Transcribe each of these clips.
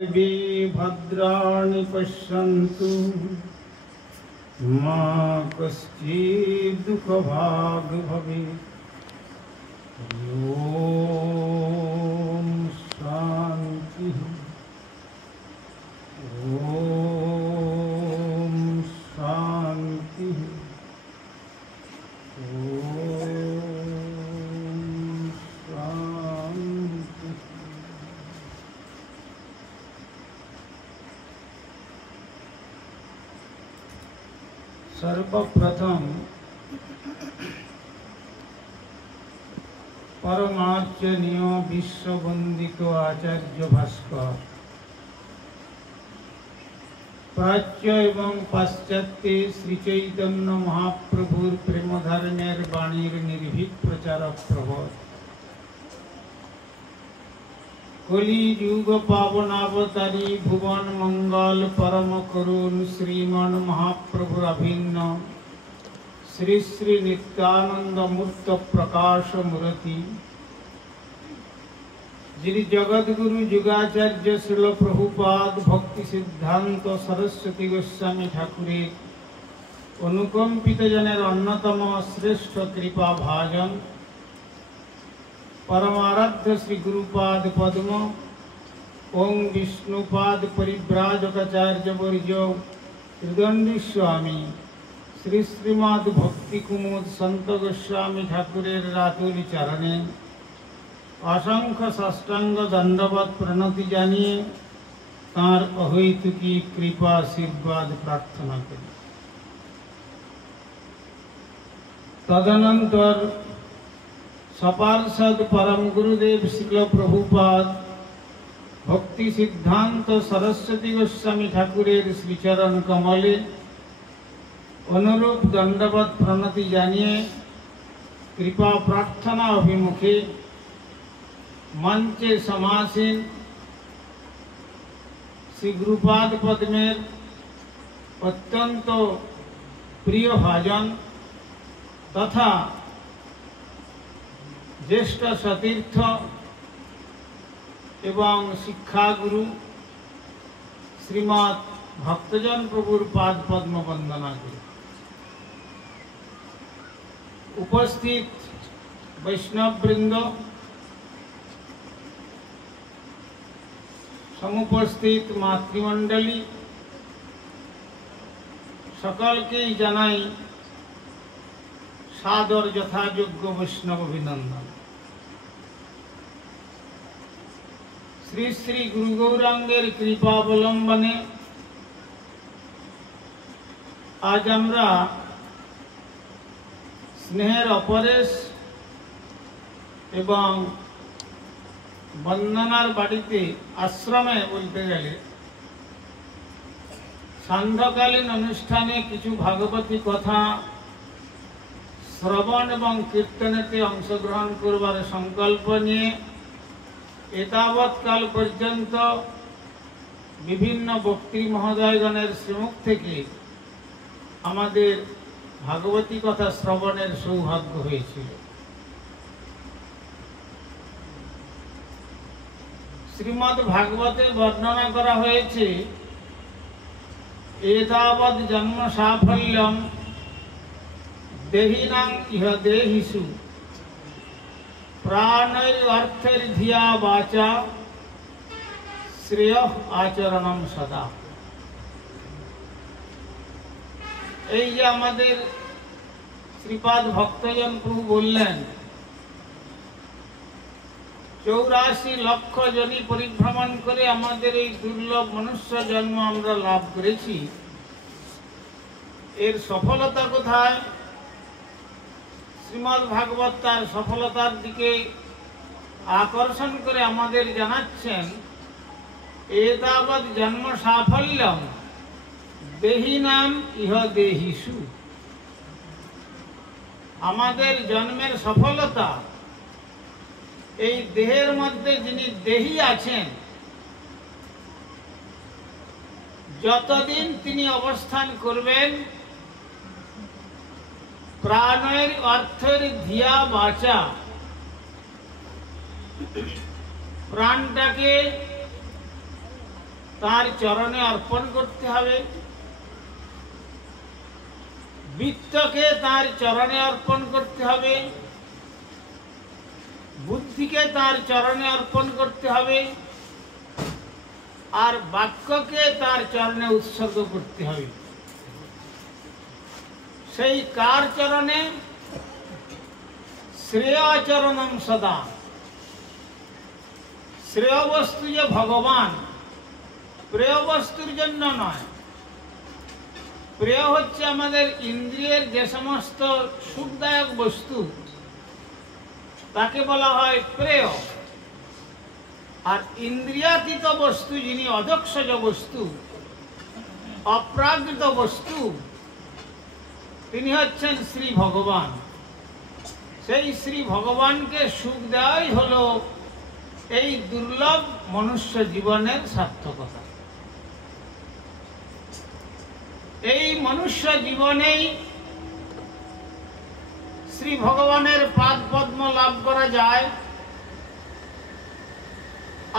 सर्वे भद्राणि पश्यन्तु मा कश्चित् दुःखभाग् भवेत्। ॐ शान्ति ॐ शान्ति सर्वप्रथम परमार्चनीय विश्ववंदित आचार्य भास्कर प्राच्य एवं पाश्चात्य श्री चैतन्य महाप्रभुर प्रेमधारण्यर बाणीर निर्भीक प्रचारक प्रभव कलि युग पावनावतारी भुवन मंगल परम करुण श्रीमन महाप्रभुर अभिन्न श्री श्री नित्यानंद मूर्त प्रकाश मूर्ति जिन जगद्गुरु जुगाचार्य श्रील प्रभुपाद भक्ति सिद्धांत सरस्वती गोस्वामी ठाकुरे अनुकंपित जनेर अन्यतम श्रेष्ठ कृपा भाजन परमाराध्य श्री गुरुपाद पद्म ओं विष्णुपाद परिव्राजकाचार्य वर्य त्रिदंडी स्वामी श्री श्रीमद भक्ति कुमुद संत गोस्वामी ठाकुरेर रातुल चरणे असंख्य साष्टांग दंडवत प्रणति जानिए तार अहैतुकी कृपा आशीर्वाद प्रार्थना करी। तदनंतर सपार्षद परम गुरुदेव श्रील प्रभुपाद भक्ति सिद्धांत सरस्वती गोस्वामी ठाकुरेर श्रीचरण कमले अनुरूप दंडवत प्रणति जानिए कृपा प्रार्थना अभिमुखे मंचे समासीन श्री गुरुपाद पद्मेर अत्यंत प्रिय भाजन तथा ज्येष्ठ सतीर्थ एवं शिक्षा गुरु श्रीमद भक्तजन प्रभुर पाद पद्म वंदना करी। उपस्थित वैष्णव वृंद समुपस्थित मातृमंडली सकल के जानाई सादर यथायोग्य वैष्णव अभिनंदन। श्री श्री गुरु गौरांगेर कृपावलम्बने आज आमरा स्नेहेर अपरेश एवं बंदनार बाड़ीते आश्रमे बोलते गेले सान्ध्यकालीन अनुष्ठाने किछु भागवती कथा श्रवण एवं कीर्तनेते अंशग्रहण करबार संकल्प निये एतावत् काल पर्यन्त विभिन्न भक्ति महोदयगणेर श्रीमुख थेके आमादेर भागवती कथा श्रवणेर सौभाग्य हयेछिल। श्रीमद् भागवते वर्णना करा हयेछे एतावत् जन्म साफल्यम देहिनां इह देहिषु प्राणैर अर्थैर धिया वाचा श्रेय आचरणम सदा। এই যে আমাদের শ্রীপাদ ভক্তজন প্রভু বললেন 84 লক্ষ জনি পরিভ্রমণ করে আমাদের এই দুর্লভ মনুষ্য জন্ম আমরা লাভ করেছি, এর সফলতা কোথায়? শ্রীমদ্ ভাগবত তার সফলতার দিকে আকর্ষণ করে আমাদের জানাচ্ছেন এতাবৎ জন্ম সাফল্যম দেহিনাম ইহ দেহিষু। আমাদের জন্মের সফলতা এই দেহের মধ্যে যিনি দেহি আছেন যতদিন তিনি অবস্থান করবেন प्राणेर अर्थेर धिया बाचा प्राणटाके তার চরণে অর্পণ করতে হবে, বিত্তকে তার চরণে অর্পণ করতে হবে, বুদ্ধিকে তার চরণে অর্পণ করতে হবে, আর বাক্যকে তার চরণে উৎসর্গ করতে হবে। সেই কার চরণে? শ্রেয় চরণম সদা। শ্রেয় বস্তু যে ভগবান, প্রেয় বস্তুর জন্য নয়। প্রেয় হচ্ছে আমাদের ইন্দ্রিয়ের যে সমস্ত সুখদায়ক বস্তু, তাকে বলা হয় প্রেয়। আর ইন্দ্রিয়াতীত বস্তু, যিনি অদক্ষজ বস্তু, অপ্রাকৃত বস্তু, তিনি হচ্ছেন শ্রী ভগবান। সেই শ্রী ভগবানকে সুখ দেওয়াই হলো এই দুর্লভ মনুষ্য জীবনের সার্থকতা। এই মনুষ্য জীবনেই শ্রী ভগবানের পাদ পদ্ম লাভ করা যায়।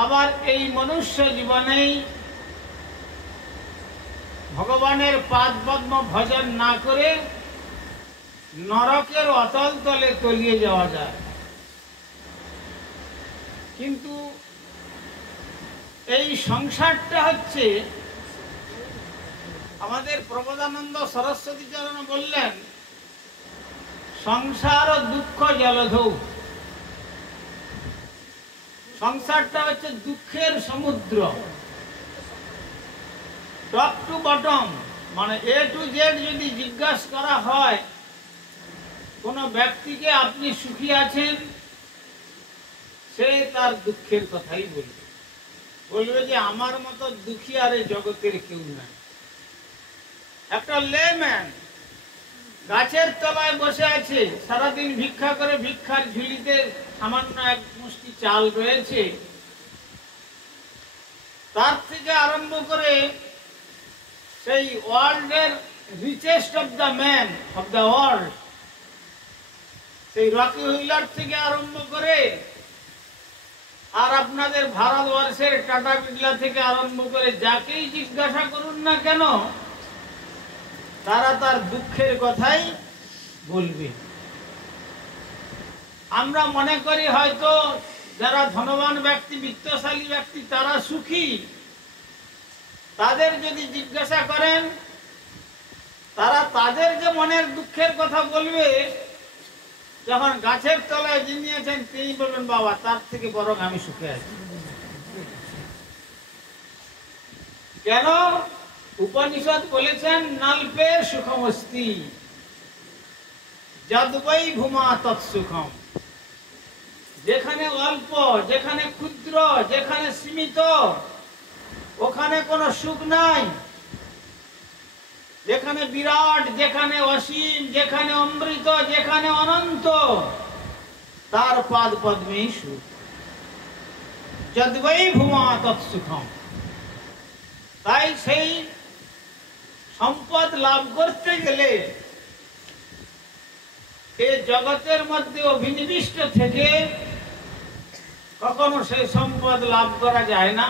আবার এই মনুষ্য জীবনেই ভগবানের পাদ পদ্ম ভজন না করে নরকের অতল তলে তলিয়ে যাওয়া যায়। কিন্তু এই সংসারটা হচ্ছে, আমাদের প্রবোধানন্দ সরস্বতী চরণ বললেন, সংসার দুঃখ জলধৌ। সংসারটা হচ্ছে দুঃখের সমুদ্র। টপ টু বটম, মানে এ টু জেড যদি জিজ্ঞাসা করা হয় কোন ব্যক্তিকে, আপনি সুখী আছেন, সে তার দুঃখের কথাই বলবে। বলবে যে আমার মতো দুঃখী আর এই জগতের কেউ নাই। একটা লেম্যান গাছের তলায় বসে আছে, সারাদিন ভিক্ষা করে, ভিক্ষার ঝুলিতে সামান্য এক মুষ্টি চাল রয়েছে, তার থেকে আরম্ভ করে সেই ওয়ার্ল্ডের richest of the man of the world, সেই রকি হুইলার থেকে আরম্ভ করে, আর আপনাদের ভারতবর্ষের টাটা বিড়লা থেকে আরম্ভ করে যাকেই জিজ্ঞাসা করুন না কেন, তারা তার দুঃখের কথাই বলবে। আমরা মনে করি হয়তো যারা ধনবান ব্যক্তি, বিত্তশালী ব্যক্তি, তারা সুখী। তাদের যদি জিজ্ঞাসা করেন, তারা তাদের যে মনের দুঃখের কথা বলবে, যখন গাছের তলায় যিনি আছেন তিনি বলবেন, বাবা তার থেকে বরং আমি সুখে আছি। কেন? উপনিষদ বলেছেন, নাল্পে সুখমস্তি যদ্বৈ ভূমা তৎসুখম। যেখানে অল্প, যেখানে ক্ষুদ্র, যেখানে সীমিত, ওখানে কোনো সুখ নাই। যেখানে বিরাট, যেখানে অসীম, যেখানে অমৃত, যেখানে অনন্ত, তার পাদ পদ্মেই সুখ। যদ্বৈ ভূমা তৎসুখম। তাই সেই সম্পদ লাভ করতে গেলে এই জগতের মধ্যে অভিনিবিষ্ট থেকে কখনো সেই সম্পদ লাভ করা যায় না।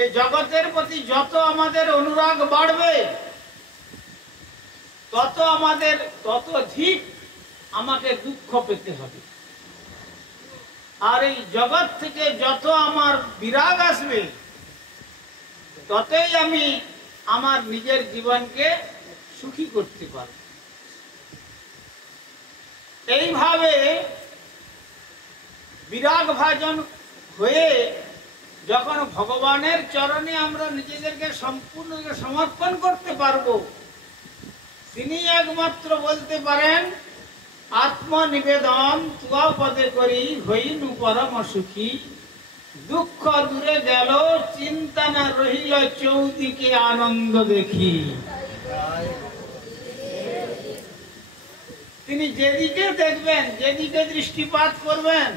এই জগতের প্রতি যত আমাদের অনুরাগ বাড়বে, তত অধিক আমাকে দুঃখ পেতে হবে। আর এই জগৎ থেকে যত আমার বিরাগ আসবে, ততই আমি আমার নিজের জীবনকে সুখী করতে পারব। এইভাবে বিরাগ ভাজন হয়ে যখন ভগবানের চরণে আমরা নিজেদেরকে সম্পূর্ণ সমর্পণ করতে পারব, তিনি একমাত্র বলতে পারেন, আত্মনিবেদন তুয়া পদে করি হইনু পরম সুখী, দুঃখ দূরে গেল চিন্তা না রহিল চৌদিকে আনন্দ দেখি। তিনি যেদিকে দেখবেন, যেদিকে দৃষ্টিপাত করবেন,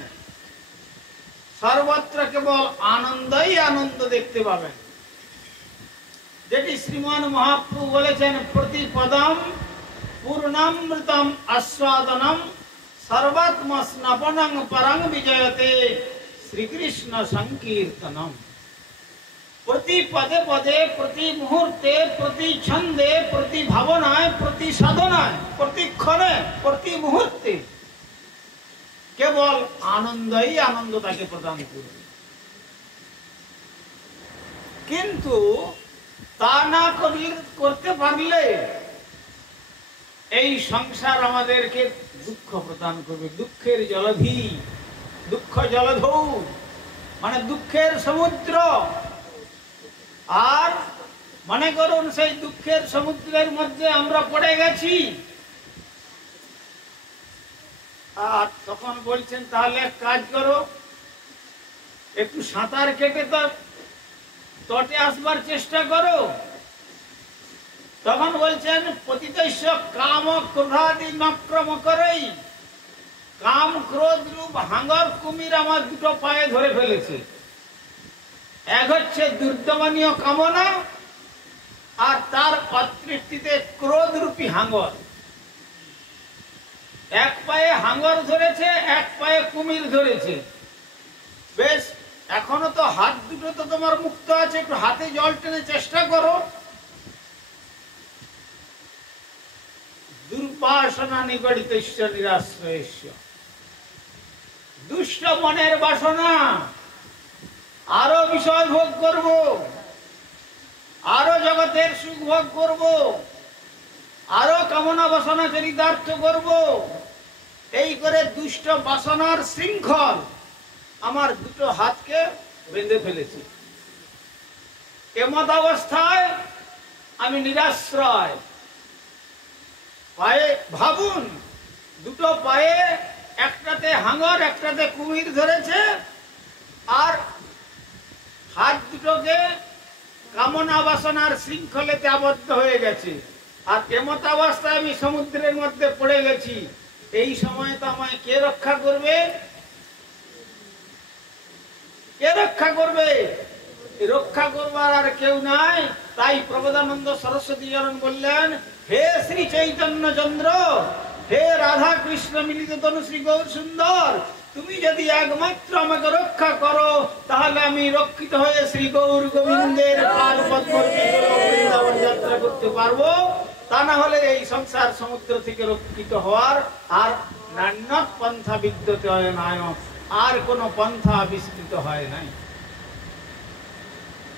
সর্বত্র কেবল আনন্দই আনন্দ দেখতে পাবেন। যেটি শ্রীমান মহাপ্রভু বলেছেন, প্রতিপদম পূর্ণামৃতম আস্বাদনম সর্বাত্ম স্নপনং পরং বিজয়তে শ্রীকৃষ্ণ সংকীর্তনম। প্রতি পদে পদে, প্রতি মুহূর্তে, প্রতি ছন্দে, প্রতি ভাবনায়, প্রতি সাধনায়, প্রতি ক্ষণে, প্রতি মুহূর্তে কেবল আনন্দই আনন্দ তাকে প্রদান করবে। কিন্তু তা না করতে পারলে এই সংসার আমাদেরকে দুঃখ প্রদান করবে। দুঃখের জলধি, দুঃখ জলধৌ, মানে দুঃখের সমুদ্র। আর মনে করুন সেই দুঃখের সমুদ্রের মধ্যে আমরা পড়ে গেছি, আর তখন বলছেন তাহলে এক কাজ করো, একটু সাঁতার কেটে তো তটে আসবার চেষ্টা করো। তখন বলছেন পতিতস্য কাম ক্রোধাদি নক্রম করেই, কাম ক্রোধ রূপ হাঙ্গর কুমির আমার দুটো পায়ে ধরে ফেলেছে। এক হচ্ছে দুর্দমনীয় কামনা, আর তার অতৃপ্তিতে ক্রোধ রূপী হাঙ্গর। এক পায়ে হাঙ্গর ধরেছে, এক পায়ে কুমির ধরেছে। বেশ, এখনো তো হাত দুটো তো তোমার মুক্ত আছে, একটু হাতে জল টেনে চেষ্টা করো। দুর্বাসনা নিগড়িত নিরাশ্রয়স্য, দুষ্ট মনের বাসনা, আরো বিষয় ভোগ করব, আরো জগতের সুখ ভোগ করব, আরো কামনা বাসনা চরিতার্থ করব, এই করে দুষ্ট বাসনার শৃঙ্খল আমার দুটো হাতকে বেঁধে ফেলেছি। এমত অবস্থায় আমি নিরাশ্রয়। পায়ে ভাবুন, দুটো পায়ে একটাতে হাঙ্গর, একটাতে কুমির ধরেছে, আর হাত দুটোকে কামনা বাসনার শৃঙ্খলেতে আবদ্ধ হয়ে গেছে। আর এমত অবস্থায় আমি সমুদ্রের মধ্যে পড়ে গেছি। এই সময় তো আমায় কে রক্ষা করবে? কে রক্ষা করবে? রক্ষা করবার আর কেউ নাই। তাই প্রবোধানন্দ সরস্বতী চরণ বললেন, হে শ্রী চৈতন্য চন্দ্র, হে রাধা কৃষ্ণ মিলিত তনু শ্রী গৌর সুন্দর, তুমি যদি একমাত্র আমাকে রক্ষা করো, তাহলে আমি রক্ষিত হয়ে শ্রী গৌর গোবিন্দের পাদ পদ্ম বৃন্দাবন যাত্রা করতে পারবো। তা না হলে এই সংসার সমুদ্র থেকে রক্ষিত হওয়ার আর নান্য পন্থা বিদ্যতে হয় নাই, আর কোন পন্থা আবিষ্কৃত হয় নাই।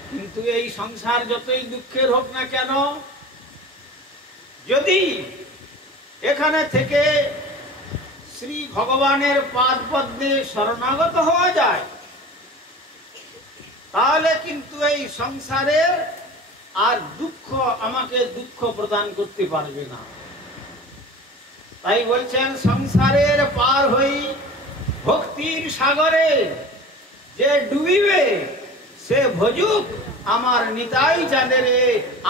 কিন্তু এই সংসার যতই দুঃখের হোক না কেন, যদি এখানে থেকে শ্রী ভগবানের পাদ পদ্মে শরণাগত হওয়া যায়, তাহলে কিন্তু এই সংসারের আর দুঃখ আমাকে দুঃখ প্রদান করতে পারবে না। তাই বলছেন, সংসারের পার হই ভক্তির সাগরে যে ডুবিবে, সে ভজুক আমার নিতাই চাঁদেরে,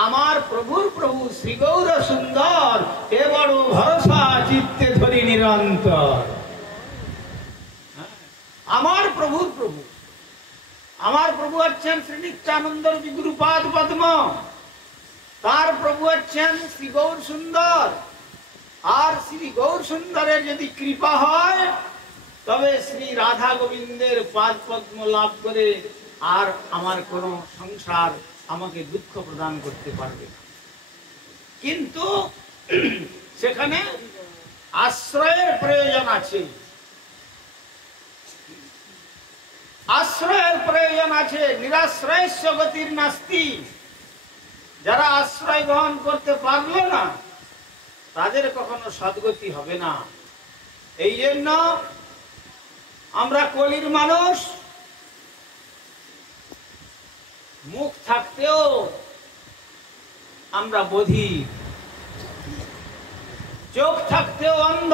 আমার প্রভুর প্রভু শ্রী গৌর সুন্দর, এ বড় ভরসা চিত্তে ধরি নিরন্তর। আমার প্রভুর প্রভু, আমার প্রভু হচ্ছেন শ্রী নিত্যানন্দ গুরুপাদ পদ্ম, তার প্রভু হচ্ছেন শ্রী গৌর সুন্দর। আর শ্রী গৌর সুন্দরের যদি কৃপা হয়, তবে শ্রী রাধা গোবিন্দের পাদ পদ্ম লাভ করে আর আমার কোন সংসার আমাকে দুঃখ প্রদান করতে পারবে না। কিন্তু সেখানে আশ্রয়ের প্রয়োজন আছে, আশ্রয়ের প্রয়োজন আছে। নিরাশ্রয়স্য গতির নাস্তি, যারা আশ্রয় গ্রহণ করতে পারলো না, তাদের কখনো সদ্গতি হবে না। এই জন্য আমরা কলির মানুষ, মুখ থাকতেও আমরা বধির, চোখ থাকতেও অন্ধ,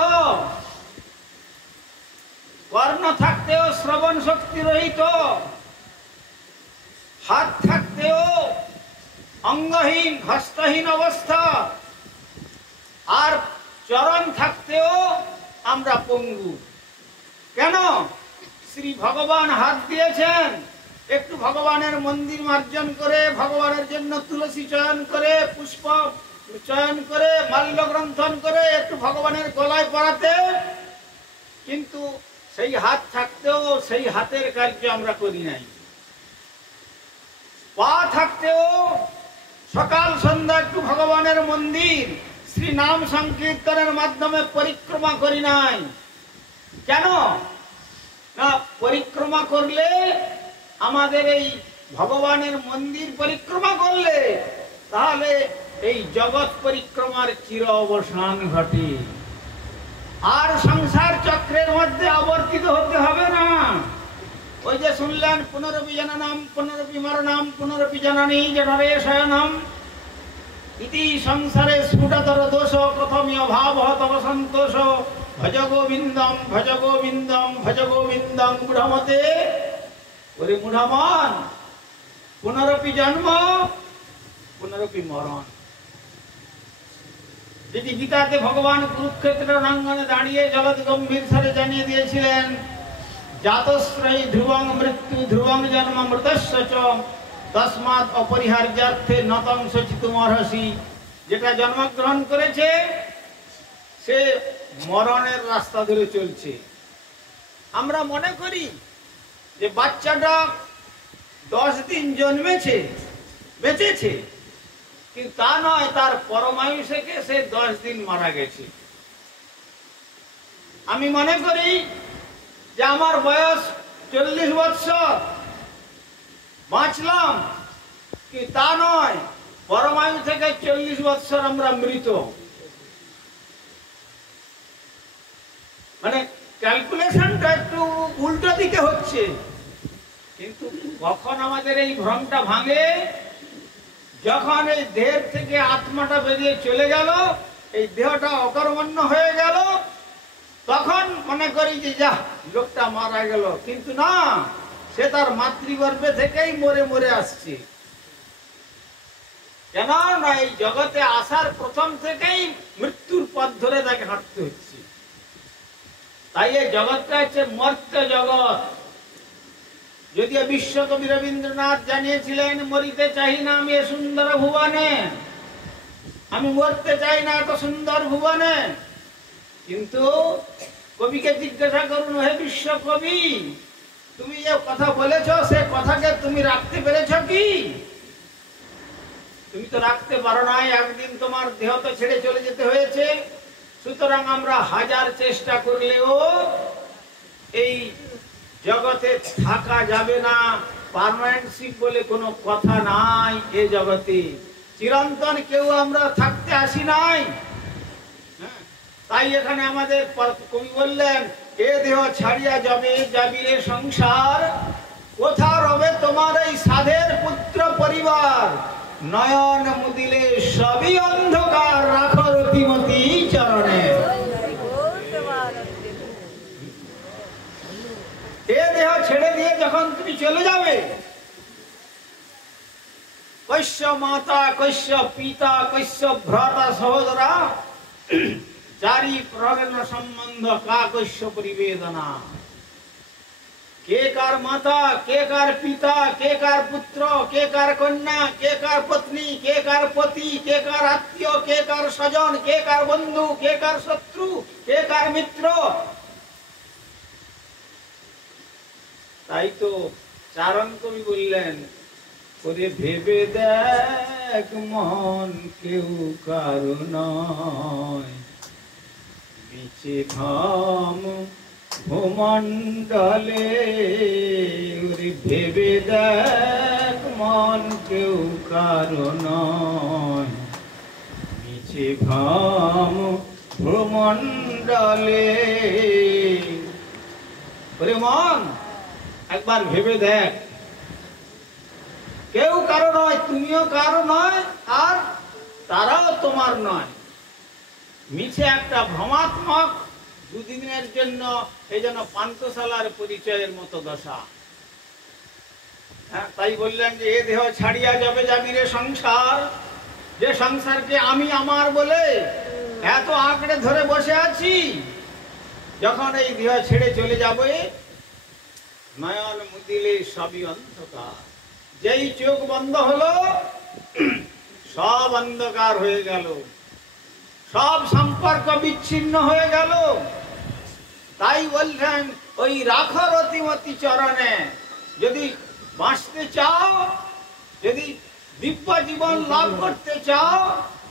কর্ণ থাকতেও শ্রবণ শক্তি রহিত, হাত থাকতেও অঙ্গহীন হস্তহীন অবস্থা, আর চরণ থাকতেও আমরা পঙ্গু। কেন? শ্রী ভগবান হাত দিয়েছেন, একটু ভগবানের মন্দির মার্জন করে, ভগবানের জন্য তুলসী চয়ন করে, পুষ্প চয়ন করে, মাল্য গ্রন্থন করে একটু ভগবানের গলায় পরাতে, কিন্তু সেই হাত থাকতেও সেই হাতের কার্য আমরা করি নাই। পা থাকতেও সকাল সন্ধ্যা একটু ভগবানের মন্দির শ্রী নাম সংকীর্তনের মাধ্যমে পরিক্রমা করি নাই। কেন না, পরিক্রমা করলে আমাদের এই ভগবানের মন্দির পরিক্রমা করলে তাহলে এই জগৎ পরিক্রমার চির অবসান ঘটে, আর সংসার চক্রের মধ্যে আবর্তিত হতে হবে না। ওই যে শুনলেন, পুনরপি জননম পুনরপি মরণম পুনরপি জননী জঠরে শয়নম ইতি সংসারে স্ফুটতর দোষ প্রথমে অভাব তব সন্তোষ ভজ গোবিন্দম ভজ গোবিন্দম ভজ গোবিন্দম মূঢ়মতে। ওরে মূঢ়মন, পুনরপি জন্ম পুনরপি মরণ। যেটি গীতাতে ভগবান কুরুক্ষেত্র রণাঙ্গনে দাঁড়িয়ে জগৎ গম্ভীর স্বরে জানিয়ে দিয়েছিলেন, জাতস্রৈ ধ্রুবং মৃত্যু ধ্রুবং জন্ম মৃতস্য চ তস্মাৎ অপরিহার্যার্থে নতং শচিতুমর্হসি। যেটা জন্মগ্রহণ করেছে সে মরণের রাস্তা ধরে চলছে। আমরা মনে করি যে বাচ্চাটা 10 দিন জন্মেছে বেঁচেছে, কিন্তু তা নয়, তার পরমায়ুষে সে 10 দিন মারা গেছে। আমি মনে করি যে আমার বয়স 40 বৎসর বাঁচলাম, কি তা নয়, পরমায়ু থেকে 40 বৎসর আমরা মৃত। মানে ক্যালকুলেশনটা একটু উল্টো দিকে হচ্ছে। কিন্তু কখন আমাদের এই ভ্রমটা ভাঙে, যখন এই দেহ থেকে আত্মাটা বেরিয়ে চলে গেল, এই দেহটা অকর্মণ্য হয়ে গেল, তখন মনে করি যে যা লোকটা মারা গেল। কিন্তু না, সে তার মাতৃগর্ভে থেকেই মরে মরে আসছে। কেন না, এই জগতে আসার প্রথম থেকেই মৃত্যুর পথ ধরে তাকে হাঁটতে হচ্ছে। তাই এই জগৎটা হচ্ছে মর্ত্য জগৎ। যদিও বিশ্বকবি রবীন্দ্রনাথ জানিয়েছিলেন, মরিতে চাই না আমি এ সুন্দর ভুবনে, আমি মরতে চাই না এত সুন্দর ভুবনে। কিন্তু কবিকে জিজ্ঞাসা করুন, হে বিশ্বকবি, তুমি যে কথা বলেছ সে কথাকে তুমি রাখতে পেরেছ কি? তুমি তো রাখতে পারো নাই, একদিন তোমার দেহ তো ছেড়ে চলে যেতে হয়েছে। সুতরাং আমরা হাজার চেষ্টা করলেও এই জগতে থাকা যাবে না। পার্মানেন্টশিপ বলে কোনো কথা নাই এ জগতে। চিরন্তন কেউ আমরা থাকতে আসি নাই। তাই এখানে আমাদের কবি বললেন, এ দেহ ছাড়িয়া যাবে যাবিরে সংসার, কোথা রবে তোমার এই সাধের পুত্র পরিবার, নয়ন মুদিলে সবই অন্ধকার, রাখো রতিমতি চরণে। এ দেহ ছেড়ে দিয়ে যখন তুমি চলে যাবে, কৈশ্য মাতা কৈশ্য পিতা কৈশ্য ভ্রাতা সহোদরা চারি প্রহরেণ সম্বন্ধ কা কৈশ্য পরিবেদনা। কে কার মাতা, কে কার পিতা, কে কার পুত্র, কে কার কন্যা, কে কার পত্নী, কে কার পতি, কে কার আত্মীয়, কে কার স্বজন, কে কার বন্ধু, কে কার শত্রু, কে কার মিত্র। তাই তো চারণ কবি বললেন, ওরে ভেবে দেখ মন কেউ কারো নয়, নিচে ঘাম ভূমণ্ডলে। ওরে ভেবে দেখ মন কেউ কারো নয়, নিচে ঘাম ভূমণ্ডলে। ওরে মন, একবার ভেবে দেখ, কেউ কারো নয়, তুমিও কারো নয়, আর তারাও তোমার নয়। মিছে একটা ভ্রমাত্মক দুদিনের জন্য, এই জন্য পান্থশালার পরিচয়ের মতো দশা। তাই বললেন যে এ দেহ ছাড়িয়া যাবে যাবিরে সংসার, যে সংসারকে আমি আমার বলে এত আঁকড়ে ধরে বসে আছি, যখন এই দেহ ছেড়ে চলে যাবে, নয়ন মুদিলে সবই অন্ধকার। যেই চোখ বন্ধ হলো সব অন্ধকার হয়ে গেল, সব সম্পর্ক বিচ্ছিন্ন হয়ে গেল। তাই বলছেন, ওই রাখো রতিমতি চরণে। যদি বাঁচতে চাও, যদি দিব্য জীবন লাভ করতে চাও,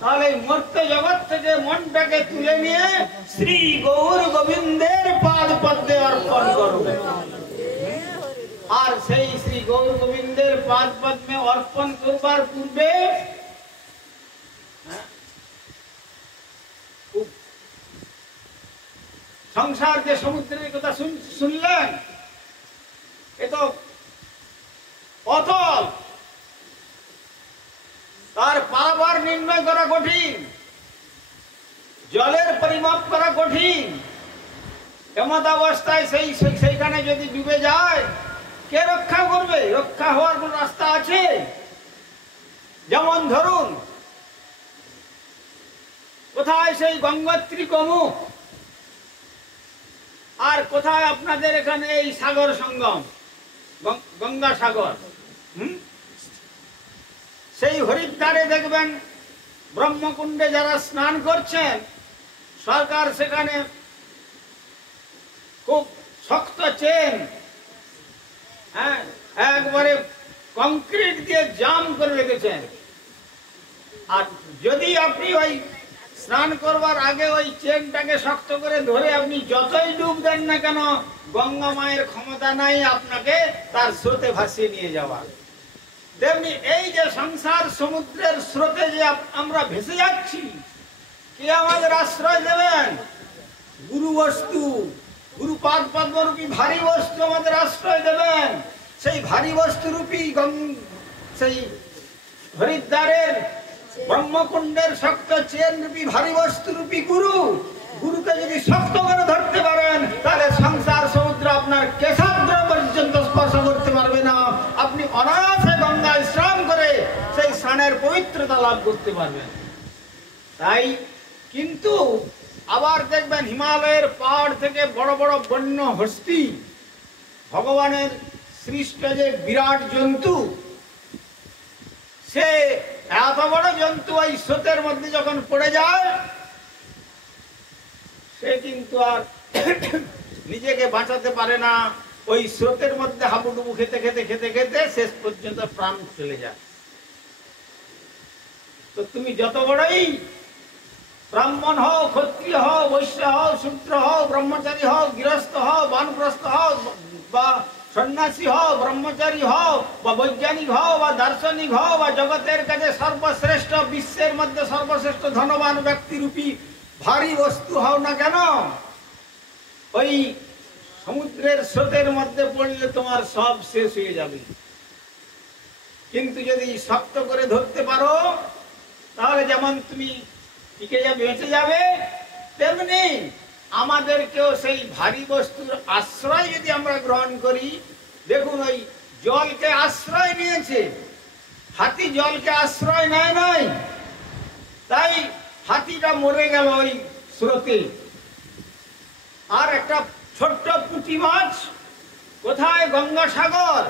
তাহলে মর্ত্য জগৎ থেকে মনটাকে তুলে নিয়ে শ্রী গৌর গোবিন্দের পাদ পদ্মে অর্পণ করো। আর সেই শ্রী গৌর গোবিন্দের পাদ পদ্মে অর্পণ করবার পূর্বে সংসার যে সমুদ্রের কথা শুনলেন, এ তো অতল, তার পারাবার নির্ণয় করা কঠিন, জলের পরিমাপ করা কঠিন। এমত অবস্থায় সেইখানে যদি ডুবে যায়, কে রক্ষা করবে? রক্ষা হওয়ার কোন রাস্তা আছে? যেমন ধরুন, কোথায় সেই গঙ্গোত্রী গোমুখ, আর কোথায় আপনাদের এখানে এই সাগর সঙ্গম, গঙ্গা সাগর। সেই হরিদ্বারে দেখবেন ব্রহ্মকুণ্ডে যারা স্নান করছেন, সরকার সেখানে খুব শক্ত চেন, একবারে কংক্রিট দিয়ে জাম করে রেখেছেন। আর যদি আপনি ওই স্নান করবার আগে ওই চেনটাকে শক্ত করে ধরে আপনি যতই ডুব দেন না কেন, গঙ্গা মায়ের ক্ষমতা নাই আপনাকে তার স্রোতে ভাসিয়ে নিয়ে যাওয়ার। তেমনি এই যে সংসার সমুদ্রের স্রোতে যে আমরা ভেসে যাচ্ছি, কে আমাদের আশ্রয় দেবেন? গুরু বস্তু, গুরু পাদ পদ্মরূপী ভারী বস্তু আমাদের আশ্রয় দেবেন। সেই ভারী বস্তু রূপী সেই হরিদ্বারের ব্রহ্মকুণ্ডের শক্ত চেন রূপী ভারী বস্তু রূপী গুরু, গুরুকে যদি শক্ত করে ধরতে পারেন, তাহলে সংসার সমুদ্র আপনার কেশাগ্র পর্যন্ত স্পর্শ করতে পারবে না। আপনি অনায়াসে গঙ্গায় স্নান করে সেই স্নানের পবিত্রতা লাভ করতে পারবেন। তাই কিন্তু আবার দেখবেন হিমালয়ের পাহাড় থেকে বড় বড় বন্য হস্তি, ভগবানের সৃষ্ট যে বিরাট জন্তু, সে এত বড় জন্তু ওই স্রোতের মধ্যে যখন পড়ে যায়, সে কিন্তু আর নিজেকে বাঁচাতে পারে না। ওই স্রোতের মধ্যে হাবুডুবু খেতে খেতে খেতে খেতে শেষ পর্যন্ত প্রাণ চলে যায়। তো তুমি যত বড়ই ব্রাহ্মণ হও, ক্ষত্রিয় হও, বৈশ্য হও, শূদ্র হও, ব্রহ্মচারী হও, গৃহস্থ হও, বানপ্রস্থ হও, বা সন্ন্যাসী হও, ব্রহ্মচারী হও, বা বৈজ্ঞানিক হও, বা দার্শনিক হও, বা জগতের কাছে সর্বশ্রেষ্ঠ, বিশ্বের মধ্যে সর্বশ্রেষ্ঠ ধনবান ব্যক্তিরূপী ভারী বস্তু হও না কেন, ওই সমুদ্রের স্রোতের মধ্যে পড়লে তোমার সব শেষ হয়ে যাবে। কিন্তু যদি শক্ত করে ধরতে পারো, তাহলে যেমন তুমি টিকে যাবে, বেঁচে যাবে, তেমনি আমাদেরকেও সেই ভারী বস্তুর আশ্রয় যদি আমরা গ্রহণ করি। দেখুন, ওই জলকে আশ্রয় নিয়েছে, হাতি জলকে আশ্রয় নেয় নাই, তাই হাতিটা মরে গেল ওই স্রোতে। আর একটা ছোট্ট পুঁটি মাছ, কোথায় গঙ্গাসাগর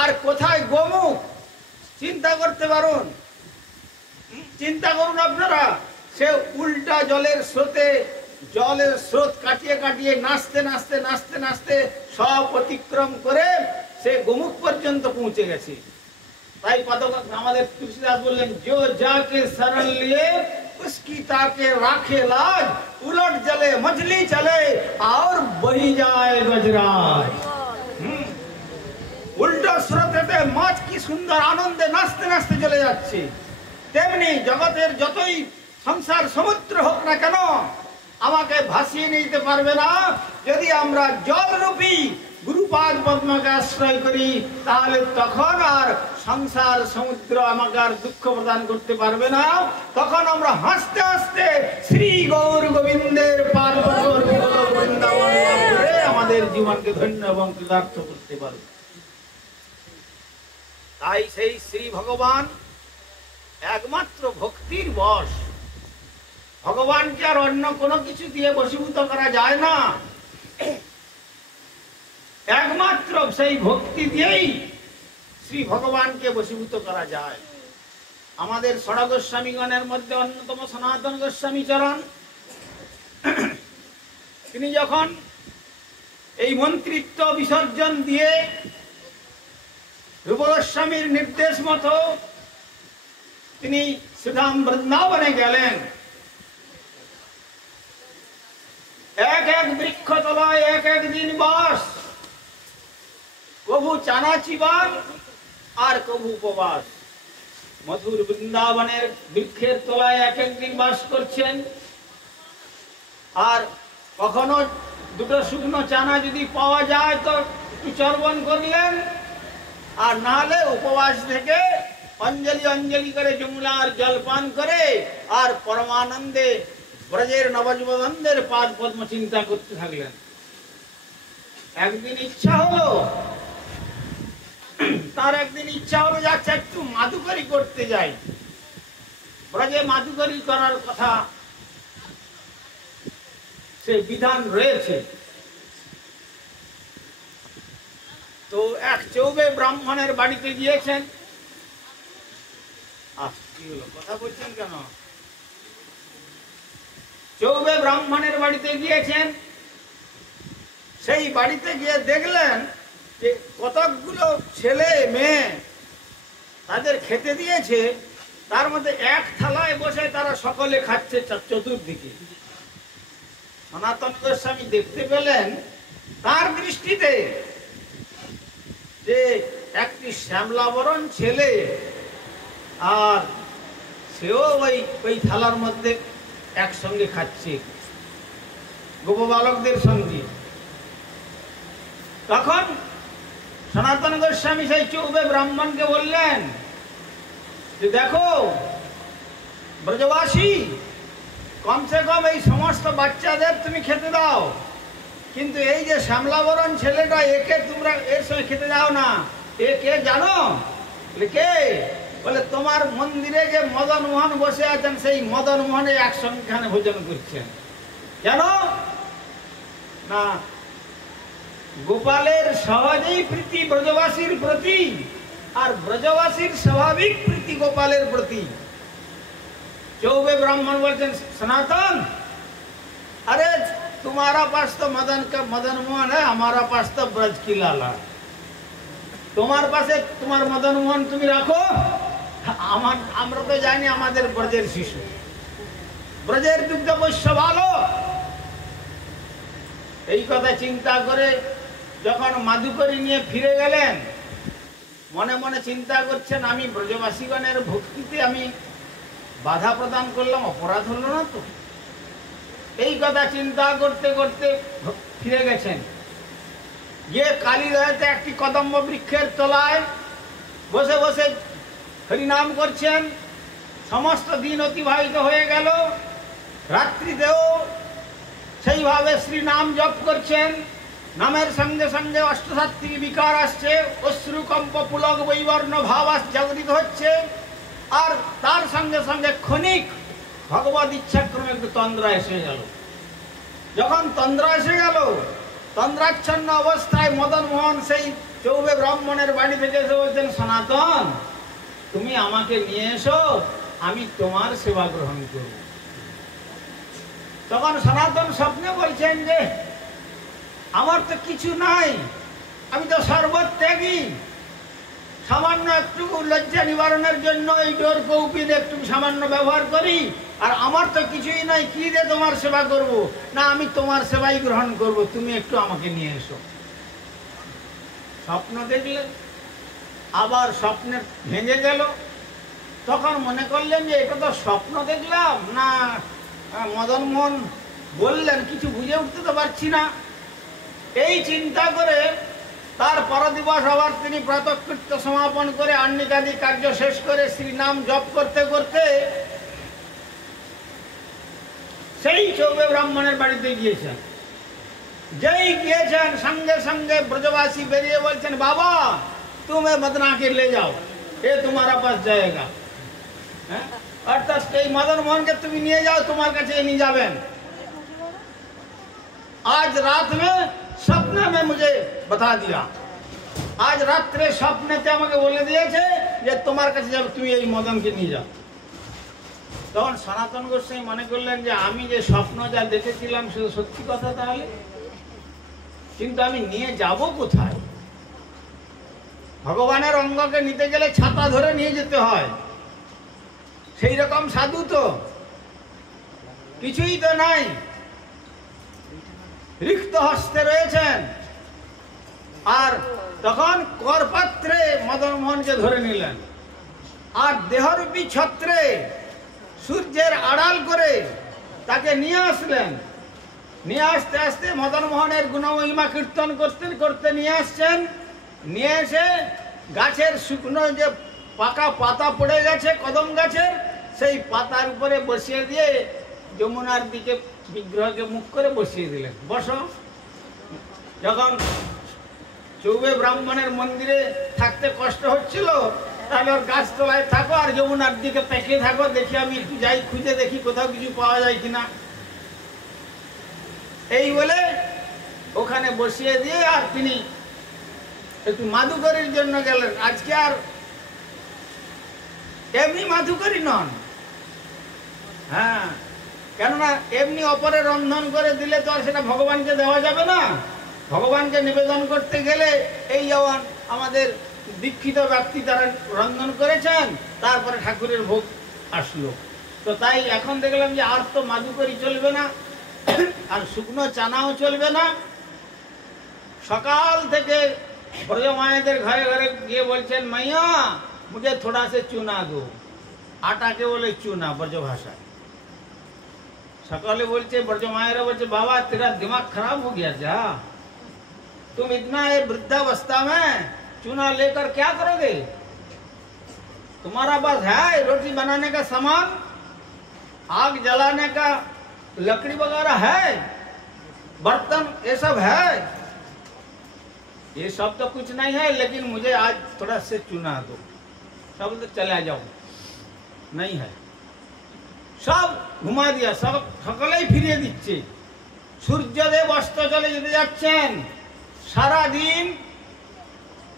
আর কোথায় গোমুখ, চিন্তা করতে পারুন, চিন্তা করুন আপনারা। সে উল্টা জলের স্রোতে, জলের স্রোত কাটিয়ে কাটিয়ে নাচতে নাচতে নাচতে নাচতে সব অতিক্রম করে সে গোমুখ পর্যন্ত পৌঁছে গেছে। তাই আমাদের তুলসীদাস বললেন, जो जाके शरण लिए उसकी ताके राखे लाज, उलट जले मछली चले और बही जाए गजराज। উল্টো স্রোতেতে মাছ কি সুন্দর আনন্দে নাচতে নাচতে চলে যাচ্ছে। তেমনি জগতের যতই সংসার সমুদ্র হোক না কেন, আমাকে ভাসিয়ে নিতে পারবে না যদি আমরা জলরূপী গুরুপাদ পদ্মকে আশ্রয় করি। তাহলে তখন আর সংসার সমুদ্র আমাকে আর দুঃখ প্রদান করতে পারবে না। তখন আমরা হাসতে হাসতে শ্রী গৌর গোবিন্দের পাদ পদ্মের বৃন্দাবন লাভ করে আমাদের জীবনকে ধন্য এবং কৃতার্থ করতে পারব। তাই সেই শ্রী ভগবান একমাত্র ভক্তির বশ। ভগবানকে আর অন্য কোনো কিছু দিয়ে বশীভূত করা যায় না, একমাত্র সেই ভক্তি দিয়েই শ্রী ভগবানকে বশীভূত করা যায়। আমাদের ষড় গোস্বামীগণের মধ্যে অন্যতম সনাতন গোস্বামী চরণ, তিনি যখন এই মন্ত্রিত্ব বিসর্জন দিয়ে রূপ গোস্বামীর নির্দেশ মতো তিনি শ্রীধাম বৃন্দাবনে গেলেন। এক এক বৃক্ষ তলায় এক এক দিন বাস, কভু চানা চিবান আর কভু উপবাস। মধুর বৃন্দাবনের বৃক্ষের তলায় এক এক দিন বাস করছেন, আর কখনো দুটো শুকনো চানা যদি পাওয়া যায় তো একটু চর্বণ করলেন, আর না হলে উপবাস থেকে অঞ্জলি অঞ্জলি করে যমুনার জল পান করে আর পরমানন্দে ব্রজের নবযুবকদের পাদ পদ্ম চিন্তা করতে থাকলেন। একদিন ইচ্ছা হলো, তার একদিন ইচ্ছা হলো যাচ্ছে একটু মাদুকরি করতে যাই। ব্রজে মাদুকরি করার কথা সে বিধান রয়েছে। তো এক চৌবে ব্রাহ্মণের বাড়িতে গিয়েছেন। কি হলো, কথা বলছেন কেন? চৌবে ব্রাহ্মণের বাড়িতে গিয়েছেন। সেই বাড়িতে গিয়ে দেখলেন যে কতকগুলো ছেলে মেয়ে তাদের খেতে দিয়েছে, তার মধ্যে এক থালায় বসে তারা সকলে খাচ্ছে চতুর্দিকে। সনাতন গোস্বামী দেখতে পেলেন তার দৃষ্টিতে যে একটি শ্যামলাবরণ ছেলে, আর সেও ওই থালার মধ্যে একসঙ্গে খাচ্ছে গোপবালকদের সঙ্গে। তখন সনাতন গোস্বামী সেই চৌবে ব্রাহ্মণকে বললেন যে দেখো ব্রজবাসী, কমসে কম এই সমস্ত বাচ্চাদের তুমি খেতে দাও, কিন্তু এই যে শ্যামলাবরণ ছেলেটা, একে তোমরা এর সঙ্গে খেতে দাও না। এ কে জানো? বলে কে? বলে তোমার মন্দিরে যে মদন মোহন বসে আছেন, সেই মদন মোহনে একসঙ্গে এখানে ভোজন করছেন। কেন না, গোপালের সহজেই প্রীতি ব্রজবাসীর প্রতি, আর ব্রজবাসীর স্বাভাবিক প্রীতি গোপালের প্রতি। चौबे ब्राह्मण बोलते सनातन, अरे तुम्हारा पास तो मदन का मदन मोहन है, हमारा पास तो ब्रज की लाला। तुम्हारे पास तुम्हार मदन मोहन तुम राखो, আমরা তো জানি আমাদের ব্রজের শিশু, ব্রজের দুগ্ধ বৈশ্য ভালো। এই কথা চিন্তা করে যখন মাদুকরি নিয়ে ফিরে গেলেন, মনে মনে চিন্তা করছেন আমি ব্রজবাসীগণের ভক্তিতে আমি বাধা প্রদান করলাম, অপরাধ হলো না তো? এই কথা চিন্তা করতে করতে ফিরে গেছেন। গিয়ে কালীগঞ্জে একটি কদম্ব বৃক্ষের তলায় বসে বসে হরিনাম করছেন। সমস্ত দিন অতিবাহিত হয়ে গেল। রাত্রিতেও সেইভাবে শ্রীনাম জপ করছেন। নামের সঙ্গে সঙ্গে অষ্টসাত্ত্বিক বিকার আসছে, অশ্রুকম্প পুলক বৈবর্ণ ভাব জাগরিত হচ্ছে। আর তার সঙ্গে সঙ্গে ক্ষণিক ভগবত ইচ্ছাক্রমে একটু তন্দ্রা এসে গেল। যখন তন্দ্রা এসে গেল, তন্দ্রাচ্ছন্ন অবস্থায় মদন মোহন সেই চৌবে ব্রাহ্মণের বাড়ি থেকে এসে বলছেন, সনাতন তুমি আমাকে নিয়ে এসো, আমি তোমার সেবা গ্রহণ করব। তখন সনাতন স্বপ্নে বলছেন যে আমার তো কিছু নাই, আমি তো সর্বত্যাগী, সামান্য একটু লজ্জা নিবারণের জন্য এই ডোর কৌপিন একটু সামান্য ব্যবহার করি, আর আমার তো কিছুই নাই, কি দিয়ে তোমার সেবা করব? না, আমি তোমার সেবাই গ্রহণ করব, তুমি একটু আমাকে নিয়ে এসো। স্বপ্ন দেখলেন, আবার স্বপ্নে ভেঙে গেল। তখন মনে করলেন যে এটা তো স্বপ্ন দেখলাম না মদন মোহন বললেন, কিছু বুঝে উঠতে তো পারছি না। এই চিন্তা করে তার পরদিবস আবার তিনি প্রাতঃকৃত্য সমাপন করে আহ্নিকাদি কার্য শেষ করে শ্রীনাম জপ করতে করতে সেই চৌবে ব্রাহ্মণের বাড়িতে গিয়েছেন। যেই গিয়েছেন সঙ্গে সঙ্গে ব্রজবাসী বেরিয়ে বলছেন, বাবা তুমি মদনাকে ले जाओ, ये तुम्हारा पास जाएगा। অর্থাৎ এই মদন মোহনকে তুমি নিয়ে যাও, তোমার কাছে নিয়ে যাবেন। आज रात में सपने में मुझे बता दिया, आज रात्रे স্বপ্নেতে আমাকে বলে দিয়েছে যে তোমার কাছে যাবে, তুমি এই মদনকে নিয়ে যাও। তখন সনাতন গোস্বামী মনে করলেন যে আমি যে স্বপ্ন যা দেখেছিলাম সেটা সত্যি কথা তাহলে, কিন্তু আমি নিয়ে যাব কোথায়? ভগবানের অঙ্গকে নিতে গেলে ছাতা ধরে নিয়ে যেতে হয়, সেই রকম সাধু তো কিছুই তো নাই, রিক্ত হস্তে রয়েছেন। আর তখন করপাত্রে মদন মোহনকে ধরে নিলেন, আর দেহরূপী ছত্রে সূর্যের আড়াল করে তাকে নিয়ে আসলেন। নিয়ে আসতে আসতে মদন মোহনের গুণমহিমা কীর্তন করতে করতে নিয়ে আসছেন। নিয়ে এসে গাছের শুকনো যে পাকা পাতা পড়ে গেছে কদম গাছের, সেই পাতার উপরে বসিয়ে দিয়ে যমুনার দিকে বিগ্রহকে মুখ করে বসিয়ে দিলেন, বসো। যখন চৌবে ব্রাহ্মণের মন্দিরে থাকতে কষ্ট হচ্ছিল, তাহলে ওর গাছতলায় থাকো আর যমুনার দিকে তাকিয়ে থাকো, দেখি আমি একটু যাই খুঁজে দেখি কোথাও কিছু পাওয়া যায় কিনা। এই বলে ওখানে বসিয়ে দিয়ে আর তিনি একটু মাধুকরীর জন্য গেলেন। আজকে আর এমনি মাধুকরী নন, হ্যাঁ, কেননা এমনি অপরের রন্ধন করে দিলে তো আর সেটা ভগবানকে দেওয়া যাবে না। ভগবানকে নিবেদন করতে গেলে এই যেমন আমাদের দীক্ষিত ব্যক্তি তারা রন্ধন করেছেন, তারপরে ঠাকুরের ভোগ আসলো। তো তাই এখন দেখলাম যে আর তো মাধুকরী চলবে না, আর শুকনো চানাও চলবে না। সকাল থেকে ব্রজ মায়েদের ঘরে ঘরে গিয়ে বলছেন, মাইয়া মুঝে থোড়া সে চুনা দো। আটাকে বলে চুনা ব্রজ ভাষায়। সকালে বলছে ব্রজ মায়েরা বলছে, বাবা तेरा दिमाग खराब हो गया जा, तुम इतना ये वृद्धावस्था में चूना लेकर क्या करोगे? तुम्हारा पास है रोटी बनाने का सामान, आग जलाने का लकड़ी वगैरह है, बर्तन ये सब है? ये सब तो कुछ नहीं है, लेकिन मुझे आज थोड़ा से चूना दो। सब तो चला जाओ, नहीं है। सब घुमा दिया, सब সকলেই ফিরিয়ে দিচ্ছে। সূর্যদেব অস্ত চলে যেতে যাচ্ছেন, সারা দিন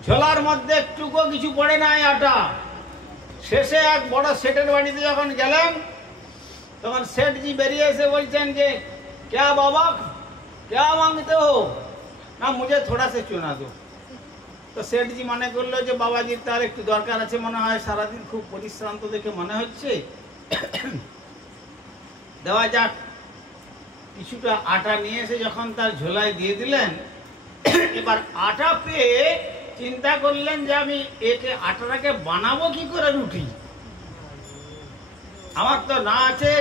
ঝোলার মধ্যে একটুকু কিছু পড়ে নাই আটা। শেষে এক বড় সেটের বাড়িতে যখন গেলেন, তখন সেটজি বেরিয়ে এসে বলছেন যে क्या बाबा क्या मांगते हो? না মুঝে থোড়া সে চুনা দো। তো সেটজি মনে করলো যে বাবাজির তার একটু দরকার আছে মনে হয়, সারাদিন খুব পরিশ্রান্ত দেখে মনে হচ্ছে, দেওয়া যাক। কিছুটা আটা নিয়ে এসে যখন তার ঝোলায় দিয়ে দিলেন, এবার আটা পেয়ে চিন্তা করলেন যে আমি একে আটাটাকে বানাবো কি করে রুটি। আমার তো না আছে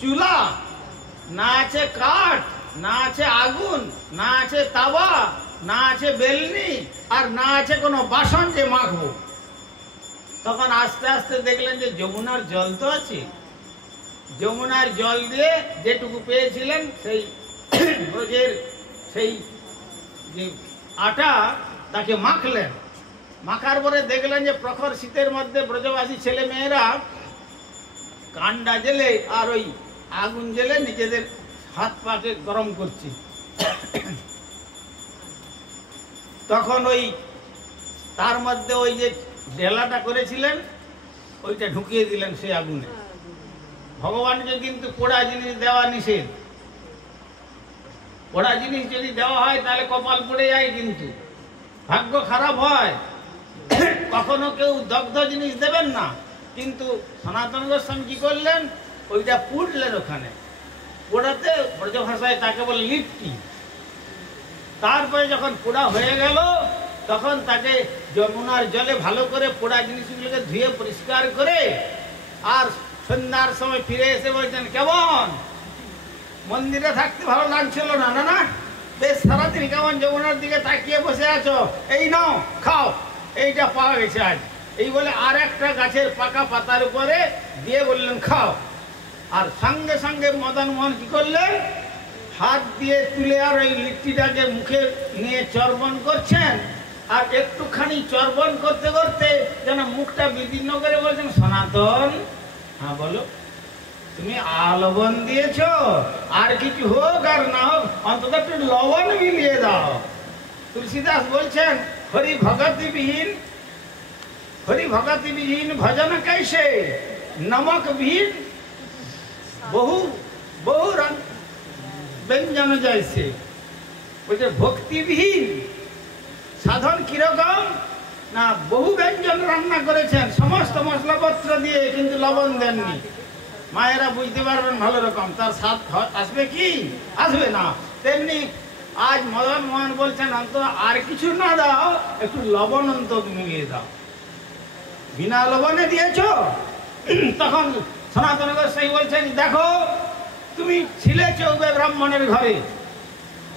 চুলা, না আছে কাঠ, না আছে আগুন, না আছে তাওয়া, না আছে বেলনি, আর না আছে কোনো বাসন যে মাখবো। তখন আস্তে আস্তে দেখলেন যে যমুনার জল তো আছে, যমুনার জল দিয়ে যেটুকু পেয়েছিলেন সেই ব্রজের সেই যে আটা তাকে মাখলেন। মাখার পরে দেখলেন যে প্রখর শীতের মধ্যে ব্রজবাসী ছেলে মেয়েরা কান্ডা জেলে আর ওই আগুন জেলে নিজেদের হাত পাকে গরম করছে। তখন ওই তার মধ্যে ওই যে ডেলাটা করেছিলেন ওইটা ঢুকিয়ে দিলেন সেই আগুনে। ভগবানকে কিন্তু পোড়া জিনিস দেওয়া নিষেধ। পোড়া জিনিস যদি দেওয়া হয় তাহলে কপাল পড়ে যায়, কিন্তু ভাগ্য খারাপ হয়। কখনো কেউ দগ্ধ জিনিস দেবেন না। কিন্তু সনাতন গোস্বামী কি করলেন, ওইটা পুড়লেন ওখানে। পোড়াতে ব্রজ ভাষায় তাকে বলে লিপ্টি। তারপরে যখন পোড়া হয়ে গেল, তখন তাকে যমুনার জলে ভালো করে পোড়া জিনিসগুলোকে ধুয়ে পরিষ্কার করে, আর সন্ধ্যার সময় ফিরে এসে বলছেন, কেমন মন্দিরে থাকতে ভালো লাগছিল না? না না, বেশ সারাদিন কেমন যমুনার দিকে তাকিয়ে বসে আছো, এই নাও খাও, এইটা পাওয়া গেছে আজ। এই বলে আর একটা গাছের পাকা পাতার উপরে দিয়ে বললেন খাও। আর সঙ্গে সঙ্গে মদন মোহন কি করলেন, হাত দিয়ে তুলে আর ওই লিট্টিটাকে মুখে নিয়ে চর্বণ করছেন। আর একটুখানি চর্বণ করতে করতে যেন মুখটা বিদীর্ণ করে বলছেন, সনাতন হ্যাঁ বলো, তুমি লবণ দিয়েছ, আর কিছু হোক আর না হোক অন্তত একটু লবণ মিলিয়ে দাও। তুলসীদাস বলছেন, হরি ভগতি বিহীন ভজন कैसे, नमक विहीन বহু বহু ব্যঞ্জন জয়সে। বলছে ভক্তিবিহীন সাধন কিরকম না, বহু ব্যঞ্জন রান্না করেছেন, সমস্ত মশলা মশলাপত্র দিয়ে, কিন্তু লবণ দেননি। মায়েরা বুঝতে পারবেন ভালো রকম, তার স্বাদ আসবে কি? আসবে না। তেমনি আজ মদন মোহন বলছেন অন্তত আর কিছু না দাও, একটু লবণ অন্তত মিলিয়ে দাও। বিনা লবণে দিয়েছ। তখন সনাতন গোস্বামী বলছেন, দেখো তুমি ছিলে চৌবে ব্রাহ্মণের ঘরে,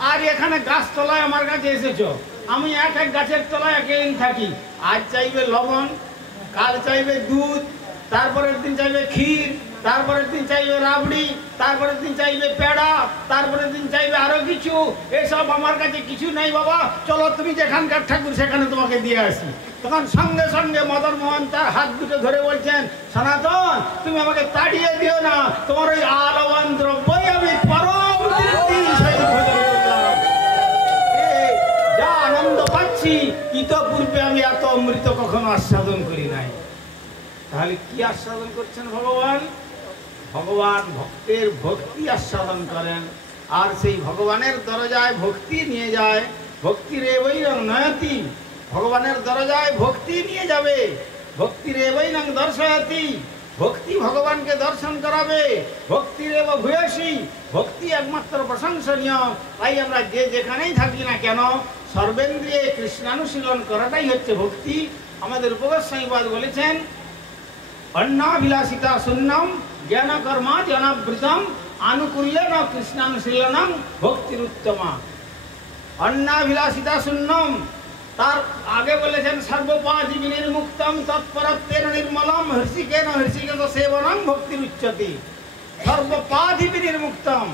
আর এখানে গাছ তলায় আমার কাছে এসেছো। আমি এক এক গাছের তলায় একদিন থাকি। আজ চাইবে লবণ, কাল চাইবে দুধ, তারপরের দিন চাইবে ক্ষীর, তারপরের দিন চাইবে রাবড়ি, তারপরের দিন চাইবে পেড়া, তারপরের দিন চাইবে আরো কিছু। এসব আমার কাছে কিছু নেই বাবা, চলো তুমি যেখানকার ঠাকুর সেখানে তোমাকে দিয়ে আসি। তখন সঙ্গে সঙ্গে মদন মোহন তার হাত দুটো ধরে বলছেন, সনাতন তুমি আমাকে তাড়িয়ে দিও না, তোমার ওই আলবান দ্রব্যই আমি পরম তৃপ্তির সহিত ভোজন করলাম। যা আনন্দ পাচ্ছি, ইতপূর্বে আমি এত অমৃত কখনো আস্বাদন করি নাই। তাহলে কি আস্বাদন করছেন ভগবান? ভগবান ভক্তের ভক্তি আস্বাদন করেন, আর সেই ভগবানের দরজায় ভক্তি নিয়ে যায়। ভক্তির এবৈরং নয়তি, ভগবানের দরজায় ভক্তি নিয়ে যাবে। ভক্তির এবৈরং দর্শয়তি, ভক্তি ভগবানকে দর্শন করাবে। ভক্তির এব ভূয়সী, ভক্তি একমাত্র প্রশংসনীয়। তাই আমরা যে যেখানেই থাকি না কেন, সর্বেন্দ্রিয়ে কৃষ্ণানুশীলন করাটাই হচ্ছে ভক্তি। আমাদের উপগোস্বামীপাদ বলেছেন, অন্নাভিলাষিতা শূন্যম জ্ঞান কর্মা জনাবৃতম আনুকূল্যেন কৃষ্ণানুশীলনম ভক্তির উত্তমা। অন্নাভিলাষিতা শূন্যম, তার আগে বলেছেন সর্বোপাধি বিনির্মুক্তম তৎপরত্বেন নির্মলম হৃষিকেন হৃষিকেশ সেবনম ভক্তির উচ্চতি। সর্বোপাধি বিনির্মুক্তম,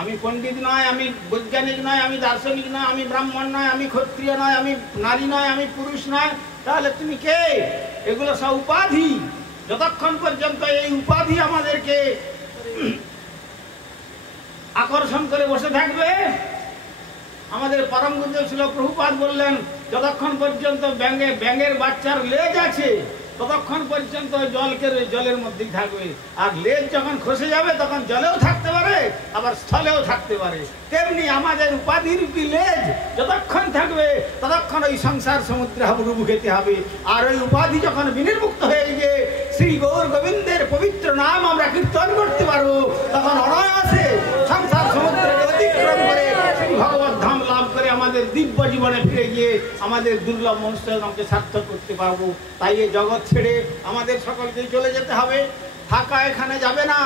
আমি পণ্ডিত নয়, আমি বৈজ্ঞানিক নয়, আমি দার্শনিক নয়, আমি ব্রাহ্মণ নয়, আমি ক্ষত্রিয় নয়, আমি নারী নয়, আমি পুরুষ নয়। তাহলে তুমি কে? এগুলো সব উপাধি। যতক্ষণ পর্যন্ত এই উপাধি আমাদেরকে আকর্ষণ করে বসে থাকবে, আমাদের পরম গুরুদেব ছিল প্রভুপাদ বললেন, যতক্ষণ পর্যন্ত ব্যাঙের বাচ্চার লেজ আছে ততক্ষণ পর্যন্ত জলের মধ্যেই থাকবে। আর লেজ যখন খসে যাবে তখন জলেও থাকতে পারে, আবার স্থলেও থাকতে পারে। তেমনি আমাদের উপাধিরূপী লেজ যতক্ষণ থাকবে ততক্ষণ ওই সংসার সমুদ্রে হাবুডুবু খেতে হবে। আর ওই উপাধি যখন বিনির্মুক্ত হয়ে গিয়ে শ্রী গৌর গোবিন্দের পবিত্র নাম আমরা কীর্তন করতে পারবো, তখন অনায়াসে সংসার সমুদ্রকে অতিক্রম করে শ্রী ভগবত ধাম লাভ করে আমাদের দিব্য জীবনে ফিরে গিয়ে আমাদের দুর্লভ মনুষ্য জন্মকে সার্থক করতে পারবো। তাই এই জগৎ ছেড়ে আমাদের সকলকেই চলে যেতে হবে। থাকা এখানে যাবে না,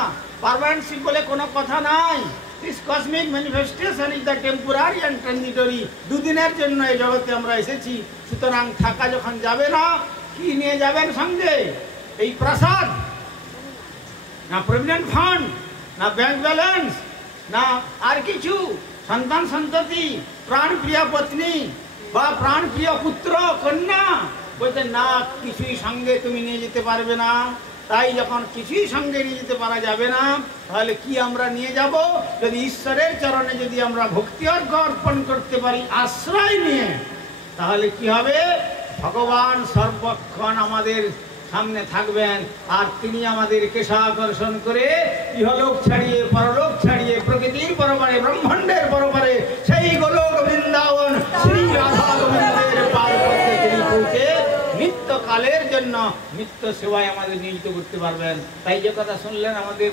পার্মানেন্টশিপ বলে কোনো কথা নাই। This cosmic manifestation is the temporary and transitory. দুদিনের জন্য এই জগতে আমরা এসেছি, সুতরাং থাকা যখন যাবে না, কি নিয়ে যাবেন সঙ্গে? এই প্রসাদ না, প্রভিডেন্ট ফান্ড না, ব্যাংক ব্যালেন্স না, আর কিছু সন্তান সন্ততি, প্রাণপ্রিয় পত্নী বা প্রাণপ্রিয় পুত্র কন্যা? বলতে না, কিছুই সঙ্গে তুমি নিয়ে যেতে পারবে না। তাই যখন কিছুই সঙ্গে নিয়ে যেতে পারা যাবে না, তাহলে কি আমরা নিয়ে যাব? যদি ঈশ্বরের চরণে যদি আমরা ভক্তি অর্পণ করতে পারি আশ্রয় নিয়ে, তাহলে কি হবে? ভগবান সর্বক্ষণ আমাদের সামনে থাকবেন, আর তিনি আমাদেরকে আকর্ষণ করে ইহলোক ছাড়িয়ে পরলোক ছাড়িয়ে প্রকৃতির পরপারে ব্রহ্মাণ্ডের পরপারে সেই গোলক বৃন্দাবন শ্রী রাধা গোবিন্দের পাদ পদ্মে তিনি পৌঁছে নিত্যকালের জন্য নিত্য সেবায় আমাদের নিয়োজিত করতে পারবেন। তাই যে কথা শুনলেন আমাদের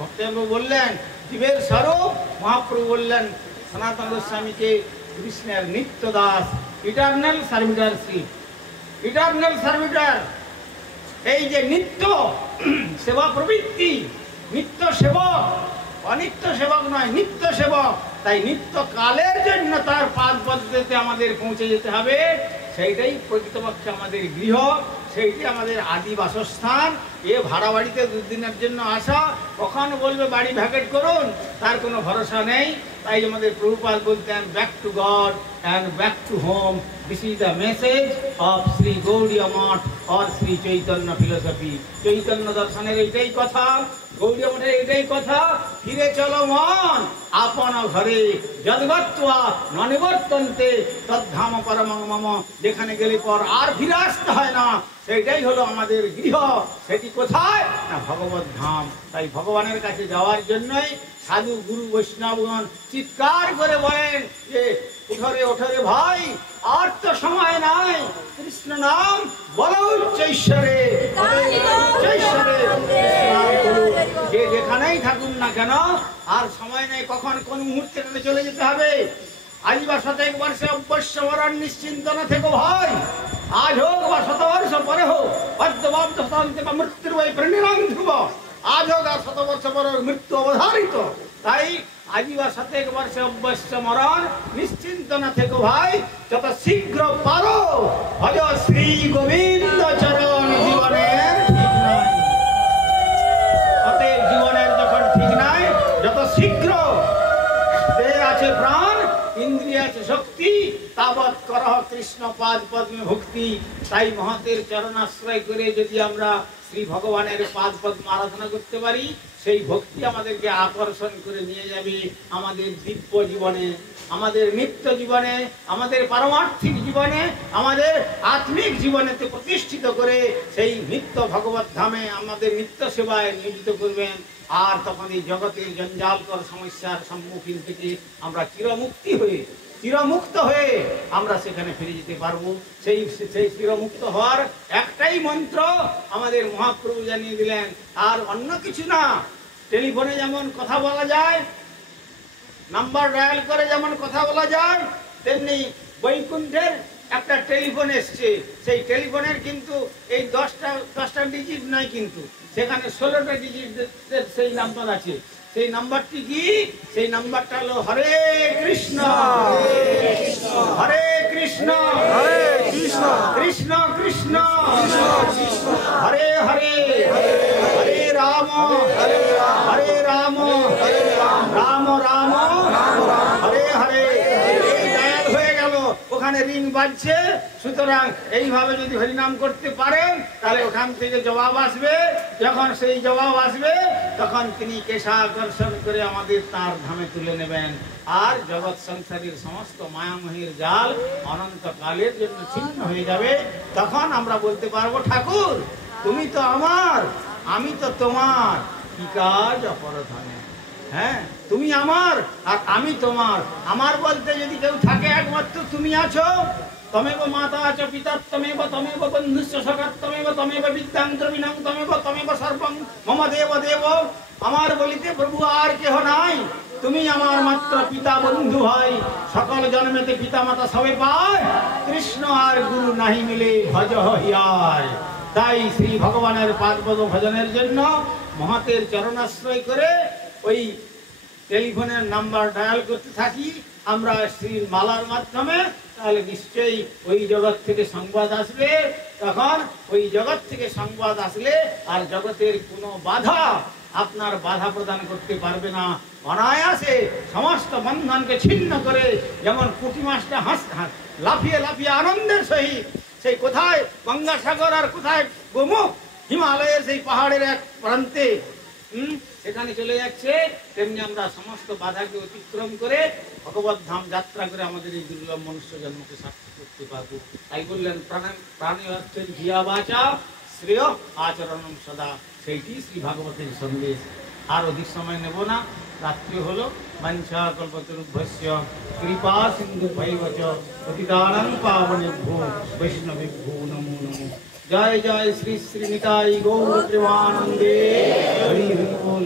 ভক্তবাবু বললেন, জীবের স্বরূপ মহাপ্রভু বললেন সনাতন গোস্বামীকে কৃষ্ণের নিত্য দাস, ইটার্নাল সার্ভিটারশিপ, ইটার্নাল সার্ভিটার। এই যে নিত্য সেবা প্রবৃত্তি, নিত্য সেবক, অনিত্য সেবক নয়, নিত্য সেবক। তাই নিত্য কালের জন্য তার পাদ পদ্মে আমাদের পৌঁছে যেতে হবে। সেইটাই প্রকৃতপক্ষে আমাদের গৃহ, সেইটি আমাদের আদি বাসস্থান। এ ভাড়া বাড়িতে দুদিনের জন্য আসা, কখন বলবে বাড়ি ভ্যাকেট করুন তার কোনো ভরসা নেই। তাই আমাদের প্রভুপাদ বলতেন, back to god and back to home, this is the message of Shri Gaudiya Math or Shri Chaitanya philosophy. Chaitanya দর্শনের এইটাই কথা। গৌড়ীয় মঠে এটাই কথা, ফিরে চলো মন আপন ঘরে, যদ্গত্বা ননিবর্তন্তে তদ্ধাম পরমং মম, যেখানে গেলে পর আর ফিরে আসতে হয় না, সেইটাই হলো আমাদের গৃহ। সেটি কোথায় না ভগবত ধাম। তাই ভগবানের কাছে যাওয়ার জন্যই সাধু গুরু বৈষ্ণবগণ চিৎকার করে বলেন যে ওঠরে ওঠরে ভাই, আর তো সময় নাই, কৃষ্ণ নাম বলো উচ্চৈশ্বরে, যে যেখানেই থাকুন না কেন আর সময় নেই, কখন কোন মুহূর্তে চলে যেতে হবে। আজ বা 100 বর্ষে অবশ্য মরণ নিশ্চিন্ত না থেকো ভাই, আজ হোক বা 100 বর্ষ পরে হোক, মৃত্যুর বই প্রেরণাং ধ্রুব, আজ হোক আর 100 বর্ষ পরে মৃত্যু অবধারিত। তাই আজি বা 100 বর্ষে অবশ্য মরণ নিশ্চিন্ত না থেকো ভাই, যত শীঘ্র পারো ভজ শ্রী গোবিন্দ চরণ। জীবনের ঠিক নাই, অতএব জীবনের যখন ঠিক নাই, যত শীঘ্র দেহে আছে প্রাণ, ইন্দ্রিয় আছে শক্তি, তাবৎ করহ কৃষ্ণ পাদ পদ্মে ভক্তি। তাই মহতের চরণাশ্রয় করে যদি আমরা শ্রী ভগবানের পাদ পদ্ম আরাধনা করতে পারি, সেই ভক্তি আমাদেরকে আকর্ষণ করে নিয়ে যাবে আমাদের দিব্য জীবনে, আমাদের নিত্য জীবনে, আমাদের পারমার্থিক জীবনে, আমাদের আত্মিক জীবনেতে প্রতিষ্ঠিত করে সেই নিত্য ভগবত ধামে আমাদের নিত্য সেবায় নিয়োজিত করবেন। আর তখন এই জগতের জঞ্জালকর সমস্যার সম্মুখীন থেকে আমরা চিরমুক্ত হয়ে আমরা সেখানে ফিরে যেতে পারবো। সেই চিরমুক্ত হওয়ার একটাই মন্ত্র আমাদের মহাপ্রভু জানিয়ে দিলেন, আর অন্য কিছু না। টেলিফোনে যেমন কথা বলা যায়, নাম্বার ডায়াল করে যেমন কথা বলা যায়, তেমনি বৈকুণ্ঠের একটা টেলিফোন এসছে। সেই টেলিফোনের কিন্তু এই 10টা ডিজিট নয়, কিন্তু সেখানে 16টা ডিজিটের সেই নাম্বার আছে। সেই নাম্বারটি কি? সেই নাম্বারটা হলো হরে কৃষ্ণ হরে কৃষ্ণ কৃষ্ণ কৃষ্ণ হরে হরে, হরে রাম হরে রাম রাম রাম হরে হরে। ডায়াল হয়ে গেল, ওখানে রিং বাজছে। সুতরাং এইভাবে যদি হরিনাম করতে পারেন, তাহলে ওখান থেকে জবাব আসবে। যখন সেই জবাব আসবে, তখন তিনি কেশাকর্ষণ করে আমাদের তার ধামে তুলে নেবেন। আর জগৎ সংসারের সমস্ত মায়ামোহের জাল অনন্তকালের জন্য ছিন্ন হয়ে যাবে। তখন আমরা বলতে পারবো, ঠাকুর তুমি তো আমার, আমি তো তোমার, কি কাজ অপরধনে। হ্যাঁ, তুমি আমার আর আমি তোমার। আমার বলতে যদি কেউ থাকে, একমাত্র তুমি আছো। তমেব মাতা চ পিতা তমেব, তমেব বন্ধুস্য সখা তমেব, তমেব বিদ্যাং দ্রবিণং তমেব, তমেব সর্বং মম দেব দেব। আমার বলিতে প্রভু আর কেহ নাই, তুমি আমার মাত্র পিতা বন্ধু হয়। সকল জন্মেতে পিতা মাতা সবে পায়, কৃষ্ণ আর গুরু নাহি মিলে ভজ হিয়ায়। তাই শ্রী ভগবানের পাদপদ ভজনের জন্য মহতের চরণাশ্রয় করে ওই টেলিফোনের নাম্বার ডায়াল করতে থাকি আমরা শ্রীর মালার মাধ্যমে, তাহলে নিশ্চয়ই ওই জগৎ থেকে সংবাদ আসবে। তখন ওই জগৎ থেকে সংবাদ আসলে আর জগতের কোনো বাধা আপনার বাধা প্রদান করতে পারবে না। অনায়াসে সমস্ত বন্ধনকে ছিন্ন করে, যেমন পুঁটি মাছটা লাফিয়ে লাফিয়ে আনন্দের সহিত সেই কোথায় গঙ্গাসাগর আর কোথায় গোমুখ, হিমালয়ের সেই পাহাড়ের এক প্রান্তে সেখানে চলে যাচ্ছে, তেমনি আমরা সমস্ত বাধাকে অতিক্রম করে ভগবত ধাম যাত্রা করে আমাদের এই দুর্লভ মনুষ্য জন্মকে সার্থক করতে পারবো। তাই বললেন প্রাণী অর্থের জিয়া বাচা শ্রেয় আচরণম সদা, সেইটি শ্রী ভাগবতের সন্দেশ। আর অধিক সময় নেব না, রাত্রি হলো। বাঞ্ছা কল্পতরুভ্যস্য কৃপা সিন্ধু ভৈবচ পতিতানাং পাবনেভ্যো বৈষ্ণবেভ্যো নমো নমো। জয় জয় শ্রী শ্রী নিতাই গৌর প্রেমানন্দে। হরি হরি বল।